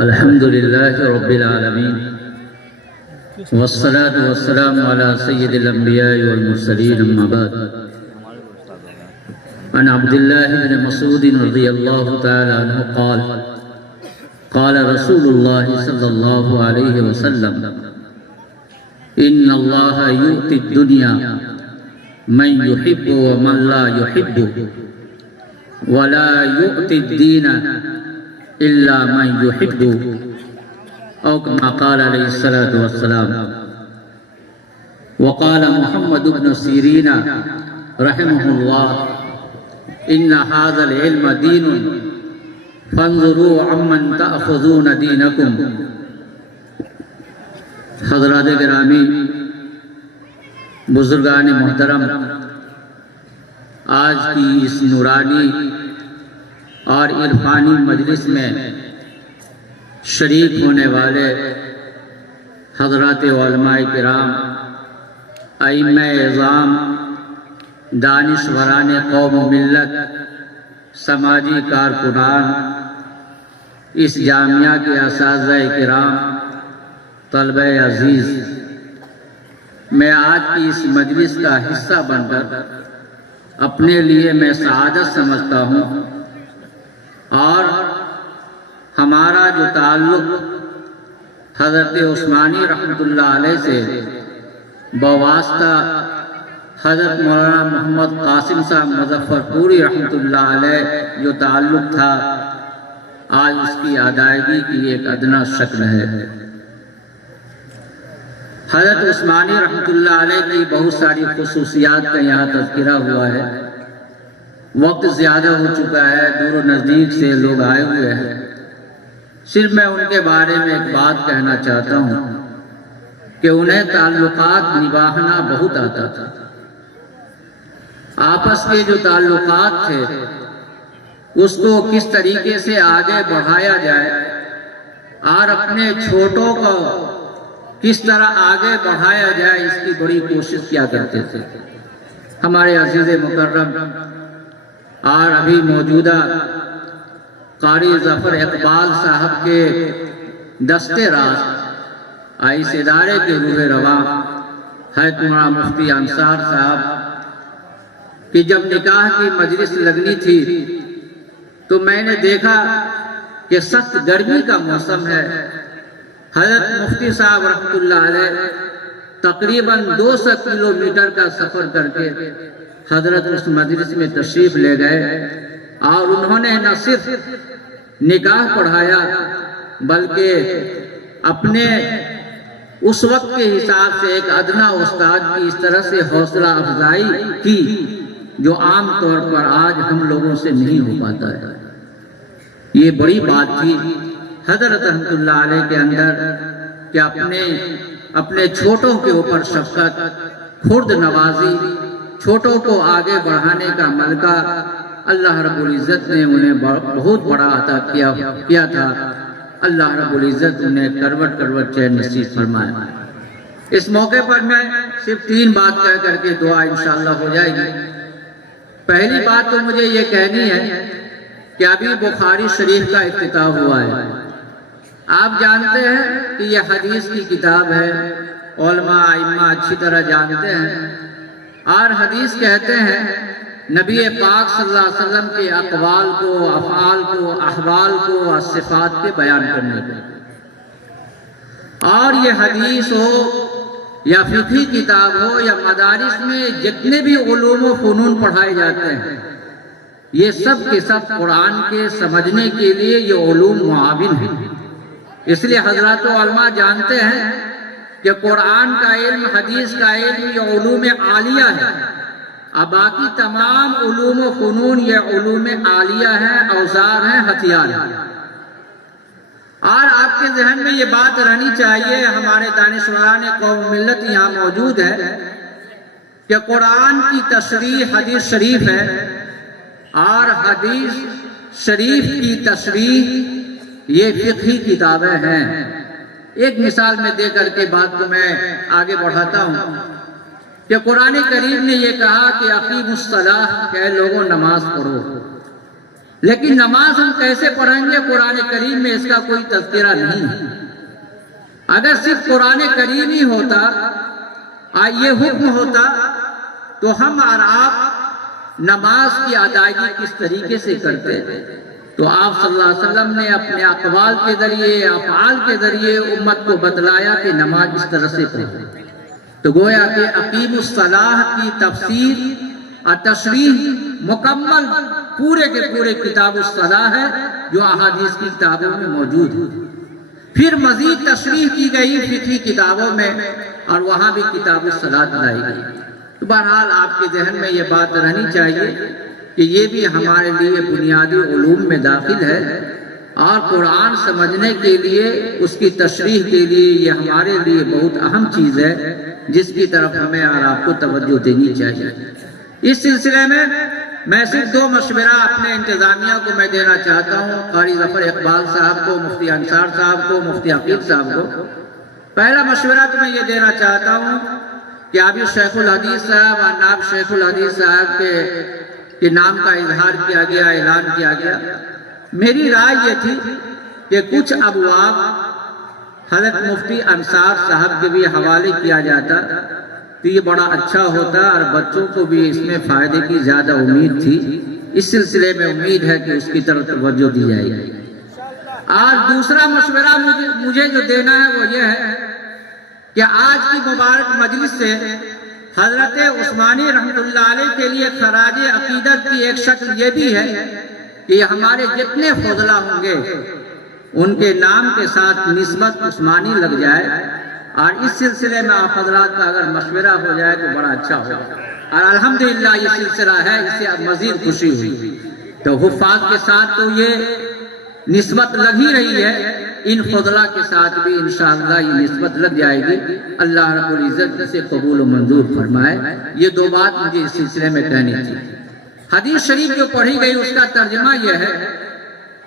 الحمد لله رب العالمين والصلاة والسلام على سيد الأنبياء والمرسلين أما بعد عن عبد الله بن مسعود رضي الله تعالى عنه قال قال رسول الله صلى الله عليه وسلم إن الله يؤتي الدنيا من يحب ومن لا يحب ولا يؤتي الدين إلا من يحب أو كما قال عليه الصلاة والسلام. وقال محمد بن سيرين رحمه الله إن هذا العلم دين فانظروا عمن تأخذون دينكم. حضرات گرامی، بزرگان محترم، آج کی اس نورانی اور عرفانی مجلس میں شریک ہونے والے حضرات علماء کرام، ائمہ اعظام، دانشوران قوم و ملت، سماجی کارکنان، اس جامعہ کے اساتذہ کرام، طلبہ عزیز، میں آج کی اس مجلس کا حصہ بن کر اپنے لیے میں سعادت سمجھتا ہوں، اور ہمارا جو تعلق حضرت عثمانی رحمۃ اللہ علیہ سے بواسطہ حضرت مولانا محمد قاسم صاحب مظفر پوری رحمۃ اللہ علیہ جو تعلق تھا، آج اس کی ادائیگی کی ایک ادنا شکل ہے۔ حضرت عثمانی رحمۃ اللہ علیہ کی بہت ساری خصوصیات کا یہاں تذکرہ ہوا ہے، وقت زیادہ ہو چکا ہے، دور و نزدیک سے لوگ آئے ہوئے ہیں، صرف میں ان کے بارے میں ایک بات کہنا چاہتا ہوں کہ انہیں تعلقات نبھانا بہت آتا تھا۔ آپس کے جو تعلقات تھے اس کو کس طریقے سے آگے بڑھایا جائے اور اپنے چھوٹوں کو کس طرح آگے بڑھایا جائے، اس کی بڑی کوشش کیا کرتے تھے۔ ہمارے عزیز مکرم اور ابھی موجودہ قاری ظفر اقبال صاحب کے دستے راز اس ادارے کے روح رواں حضرت مولانا مفتی انصار صاحب کہ جب نکاح کی مجلس لگنی تھی تو میں نے دیکھا کہ سخت گرمی کا موسم ہے۔ حضرت مفتی صاحب رحمۃ اللہ علیہ تقریباً 200 کلومیٹر کا سفر کر کے حضرت اس مجلس میں تشریف لے گئے، اور انہوں نے نہ صرف نکاح پڑھایا بلکہ اپنے اس وقت کے حساب سے ایک ادنا استاد کی اس طرح سے حوصلہ افزائی کی جو عام طور پر آج ہم لوگوں سے نہیں ہو پاتا ہے۔ یہ بڑی بات تھی حضرت رحمۃ اللہ علیہ کے اندر کہ اپنے چھوٹوں کے اوپر شفقت، خرد نوازی، چھوٹوں کو آگے بڑھانے کا ملکہ اللہ رب العزت نے انہیں بہت بڑا عطا کیا تھا۔ اللہ رب العزت انہیں کروٹ کروٹ چین نصیب فرمائے۔ اس موقع پر میں صرف 3 بات کہہ کر کے دعا انشاءاللہ ہو جائے گی۔ پہلی بات تو مجھے یہ کہنی ہے کہ ابھی بخاری شریف کا افتتاح ہوا ہے۔ آپ جانتے ہیں کہ یہ حدیث کی کتاب ہے، علماء ائمہ اچھی طرح جانتے ہیں، اور حدیث کہتے ہیں نبی پاک صلی اللہ علیہ وسلم کے اقوال کو، افعال کو، احوال کو اور صفات کے بیان کرنے کو، اور یہ حدیث ہو یا فقہی کتاب ہو یا مدارس میں جتنے بھی علوم و فنون پڑھائے جاتے ہیں، یہ سب کے سب قرآن کے سمجھنے کے لیے یہ علوم معاون ہیں۔ اس لیے حضرات علماء جانتے ہیں کہ قرآن کا علم، حدیث کا علم یہ علوم عالیہ ہے، اور باقی تمام علوم و فنون یہ علوم عالیہ ہیں، اوزار ہیں، ہتھیار ہیں۔ اور آپ کے ذہن میں یہ بات رہنی چاہیے، ہمارے دانشوران قوم ملت یہاں موجود ہے، کہ قرآن کی تشریح حدیث شریف ہے، اور حدیث شریف کی تشریح یہ فقہی کتابیں ہیں۔ ایک مثال میں دے کر کے بات کو میں آگے بڑھاتا ہوں کہ قرآن کریم نے یہ کہا کہ اقیموا الصلاۃ، کہ لوگوں نماز پڑھو، لیکن نماز ہم کیسے پڑھیں گے؟ قرآن کریم میں اس کا کوئی تذکرہ نہیں ہے۔ اگر صرف قرآن کریم ہی ہوتا، یہ حکم ہوتا، تو ہم اور آپ نماز کی ادائیگی کس طریقے سے کرتے؟ تو آپ صلی اللہ علیہ وسلم نے اپنے اقوال کے ذریعے، افعال کے ذریعے امت کو بتلایا کہ نماز اس طرح سے پڑھو۔ تو گویا کہ اقیم الصلاۃ کی تفسیر اور تشریح مکمل پورے کے پورے کتاب الصلاۃ ہے جو احادیث کی کتابوں میں موجود ہے۔ پھر مزید تشریح کی گئی فقہی کتابوں میں، اور وہاں بھی کتاب الصلاۃ لائی گئی۔ تو بہرحال آپ کے ذہن میں یہ بات رہنی چاہیے کہ یہ بھی ہمارے لیے بنیادی علوم میں داخل ہے، اور قرآن سمجھنے کے لیے، اس کی تشریح کے لیے یہ ہمارے لیے بہت اہم چیز ہے جس کی طرف ہمیں اور آپ کو توجہ دینی چاہیے۔ اس سلسلے میں میں صرف 2 مشورہ اپنے انتظامیہ کو میں دینا چاہتا ہوں، قاری ظفر اقبال صاحب کو، مفتی انصار صاحب کو، مفتی عقیل صاحب کو۔ پہلا مشورہ تو میں یہ دینا چاہتا ہوں کہ ابھی شیخ الحدیث صاحب اور نائب شیخ الحدیث صاحب کے نام کا اظہار کیا گیا، اعلان کیا گیا۔ میری رائے یہ تھی کہ کچھ ابواب حضرت مفتی انصار صاحب کے بھی حوالے کیا جاتا تو یہ بڑا اچھا ہوتا، اور بچوں کو بھی اس میں فائدے کی زیادہ امید تھی۔ اس سلسلے میں امید ہے کہ اس کی طرف توجہ دی جائے گی۔ اور دوسرا مشورہ مجھے جو دینا ہے وہ یہ ہے کہ آج کی مبارک مجلس سے حضرت عثمانی رحمۃ اللہ علیہ کے لیے خراج عقیدت کی ایک شکل یہ بھی ہے کہ ہمارے جتنے فضلہ ہوں گے ان کے نام کے ساتھ نسبت عثمانی لگ جائے، اور اس سلسلے میں آپ حضرات کا اگر مشورہ ہو جائے تو بڑا اچھا ہوگا۔ اور الحمدللہ یہ سلسلہ ہے، اس سے اب مزید خوشی ہوئی۔ تو حفاظ کے ساتھ تو یہ نسبت لگ ہی رہی ہے، ان فضلہ کے ساتھ بھی انشاءاللہ یہ نسبت لگ جائے گی۔ اللہ رب العزت اسے قبول و منظور فرمائے۔ یہ 2 بات مجھے اس سلسلے میں کہنی تھی۔ حدیث شریف جو پڑھی گئی اس کا ترجمہ یہ ہے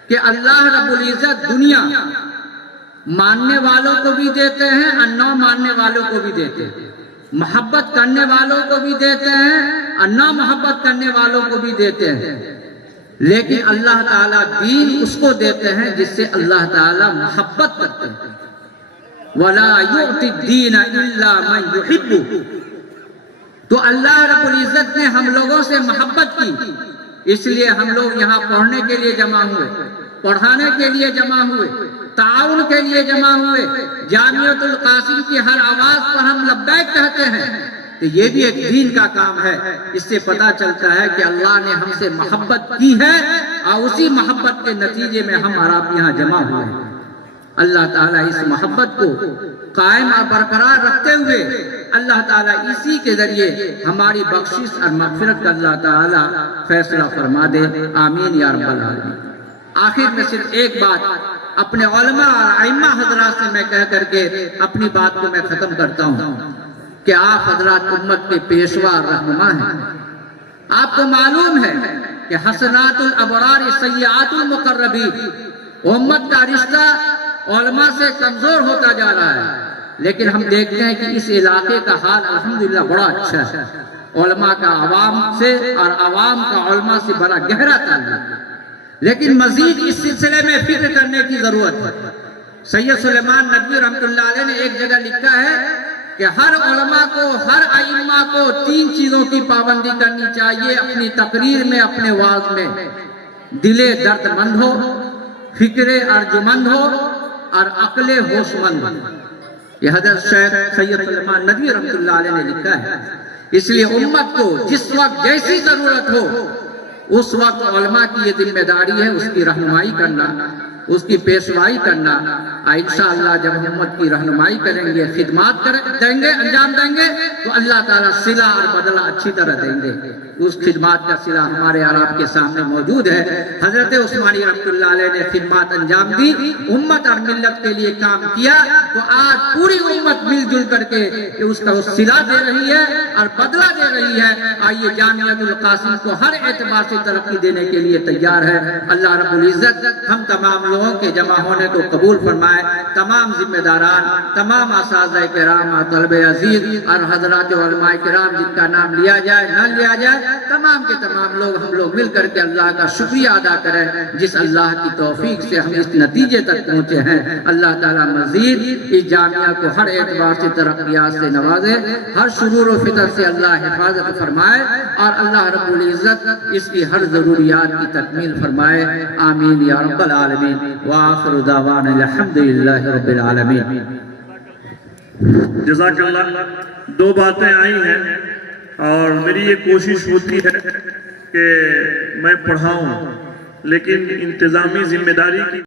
کہ اللہ رب العزت دنیا ماننے والوں کو بھی دیتے ہیں اور نہ ماننے والوں کو بھی دیتے ہیں، محبت کرنے والوں کو بھی دیتے ہیں اور نہ محبت کرنے والوں کو بھی دیتے ہیں، لیکن اللہ تعالیٰ دین اس کو دیتے ہیں جس سے اللہ تعالیٰ محبت کرتے ہیں۔ وَلَا يُعْتِ الدِّينَ إِلَّا مَنْ يُحِبُّ۔ تو اللہ رب العزت نے ہم لوگوں سے محبت کی، اس لیے ہم لوگ یہاں پڑھنے کے لیے جمع ہوئے، پڑھانے کے لیے جمع ہوئے، تعاون کے لیے جمع ہوئے۔ جامعۃ القاسم کی ہر آواز پر ہم لبیک کہتے ہیں، تو یہ بھی ایک دین کا کام ہے۔ اس سے پتہ چلتا ہے کہ اللہ نے ہم سے محبت کی ہے، اور اسی محبت کے نتیجے میں ہم اور آپ یہاں جمع ہوئے ہیں۔ اللہ تعالیٰ اس محبت کو قائم اور برقرار رکھتے ہوئے اللہ تعالیٰ اسی کے ذریعے ہماری بخشش اور مغفرت کا اللہ تعالیٰ فیصلہ فرما دے۔ آمین یا رب العالمین۔ آخر میں صرف ایک بات اپنے علماء اور ائمہ حضرات سے میں کہہ کر کے اپنی بات کو میں ختم کرتا ہوں کہ آپ حضرات امت کے پیشوا رہنما ہیں۔ آپ کو معلوم ہے کہ حسنات الابرار سیئات المقربین، امت کا رشتہ علماء سے کمزور ہوتا جا رہا ہے، لیکن ہم دیکھتے ہیں کہ اس علاقے کا حال الحمدللہ بڑا اچھا ہے۔ علماء کا عوام سے اور عوام کا علماء سے بڑا گہرا تعلق ہے، لیکن مزید اس سلسلے میں فکر کرنے کی ضرورت ہے۔ سید سلیمان ندوی رحمۃ اللہ علیہ نے ایک جگہ لکھا ہے کہ ہر علماء کو، ہر ائمہ کو 3 چیزوں کی پابندی کرنی چاہیے اپنی تقریر میں، اپنے وعظ میں: دل درد مند ہو، فکر ارجمند ہو، اور عقل ہوش مند ہو۔ یہ حضرت شیخ سید سلیمان ندوی رحمۃ اللہ علیہ نے لکھا ہے۔ اس لیے امت کو جس وقت جیسی ضرورت ہو اس وقت علماء کی یہ ذمہ داری ہے اس کی رہنمائی کرنا، اس کی پیشوائی کرنا۔ انشاءاللہ جب ہم امت کی رہنمائی کریں گے، خدمات دیں گے، انجام دیں گے، تو اللہ تعالیٰ صلہ اور بدلہ اچھی طرح دیں گے۔ اس خدمات کا صلہ ہمارے اور آپ کے سامنے موجود ہے۔ حضرت عثمانی رحمۃ اللہ علیہ نے خدمات انجام دی، امت اور ملت کے لیے کام کیا، تو آج پوری امت مل جل کر کے اس کا صلہ دے رہی ہے اور بدلہ دے رہی ہے۔ آئیے جامعۃ القاسم کو ہر اعتبار سے ترقی دینے کے لیے تیار ہے۔ اللہ رب العزت ہم تمام لوگوں کے جمع ہونے کو قبول فرمائے. تمام ذمہ داران، تمام اساتذہ کرام، طلبہ عزیز اور حضرات علماء کرام جن کا نام لیا جائے نہ لیا جائے، تمام کے تمام لوگ ہم لوگ مل کر کے اللہ کا شکریہ ادا کریں جس اللہ کی توفیق سے ہم اس نتیجے تک پہنچے ہیں. اللہ تعالیٰ مزید اس جامعہ کو ہر اعتبار سے ترقیات سے نوازے، ہر شرور و فتن سے اللہ حفاظت فرمائے، اور اللہ رب العزت اس کی ہر ضروریات کی تکمیل فرمائے. آمین یا رب العالمین. وآخر دعوانا الحمدللہ رب العالمین. جزاک اللہ. دو باتیں آئی ہیں اور میری یہ کوشش ہوتی ہے کہ میں پڑھاؤں، لیکن انتظامی ذمہ داری کی